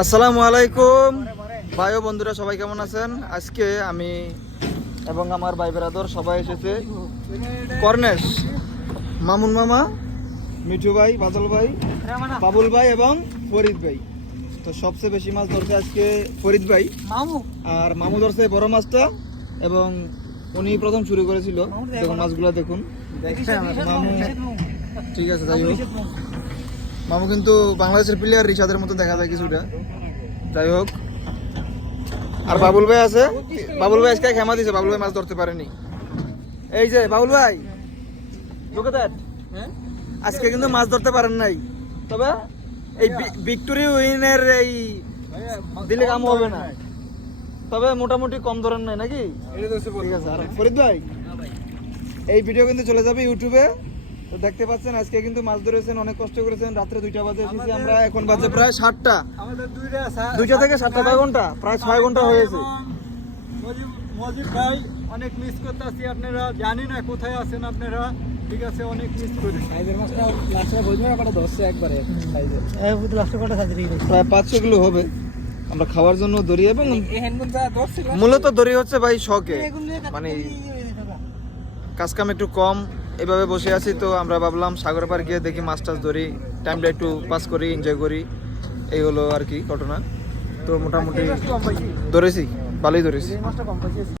আসসালামু আলাইকুম ভাই ও বন্ধুরা, সবাই কেমন আছেন? আজকে আমি এবং আমার ভাই ব্রাদার সবাই এসেছে কর্নেশ, মামুন মামা, মিঠু ভাই, বাদল ভাই, বাবুল ভাই এবং ফরিদ ভাই। তো সবচেয়ে বেশি মাছ ধরছে আজকে ফরিদ ভাই, আর মামু ধরছে বড় মাছটা এবং উনি প্রথম শুরু করেছিল। দেখুন মাছগুলো দেখুন। মামু ঠিক আছে, যাই হোক মামু কিন্তু বাংলাদেশের প্লেয়ার রিশাদের মতো দেখা যায় কিছুটা। যাই হোক, আর বাবুল ভাই আছে। বাবুল ভাই আজকে খেমা দিছে, বাবুল ভাই মাছ ধরতে পারেনি। এই যে বাবুল ভাই আজকে কিন্তু মাছ ধরতে পারেন নাই, তবে এই ভিক্টোরি উইনের এই দিলে কাম হবে না, তবে মোটামুটি কম ধরেন নাই নাকি? ঠিক আছে। আর ফরিদ ভাই, এই ভিডিও কিন্তু চলে যাবে ইউটিউবে। তো দেখতে পাচ্ছেন আজকে কিন্তু মাছ ধরেছেন, অনেক কষ্ট করেছেন। রাত্রে 2টা বাজে এসেছি আমরা, এখন বাজে প্রায় 7টা। আমাদের 2টা থেকে 7টা 6 ঘন্টা, প্রায় 6 ঘন্টা হয়েছে। মজিব ভাই অনেক মিস করতেছি, আপনারা জানি না কোথায় আছেন আপনারা। ঠিক আছে, অনেক মিস করি। সাইজের মাছটা লাস্টে বুঝবে না, কটা ধরছে একবারে সাইজে। এই বুঝ লাস্টে কটা সাইজ রেখে প্রায় 500 কিলো হবে। আমরা খাওয়ার জন্য দড়ি এবং মূলত দড়ি হচ্ছে ভাই শখে, মানে কাজ কাম একটু কম, এভাবে বসে আছি। তো আমরা ভাবলাম সাগর পার গিয়ে দেখি মাছ টাছ ধরি, টাইমটা একটু পাস করি, এনজয় করি। এই হলো আর কি ঘটনা। তো মোটামুটি ধরেছি, ভালোই ধরেছি। মাছটা কম পাইছি।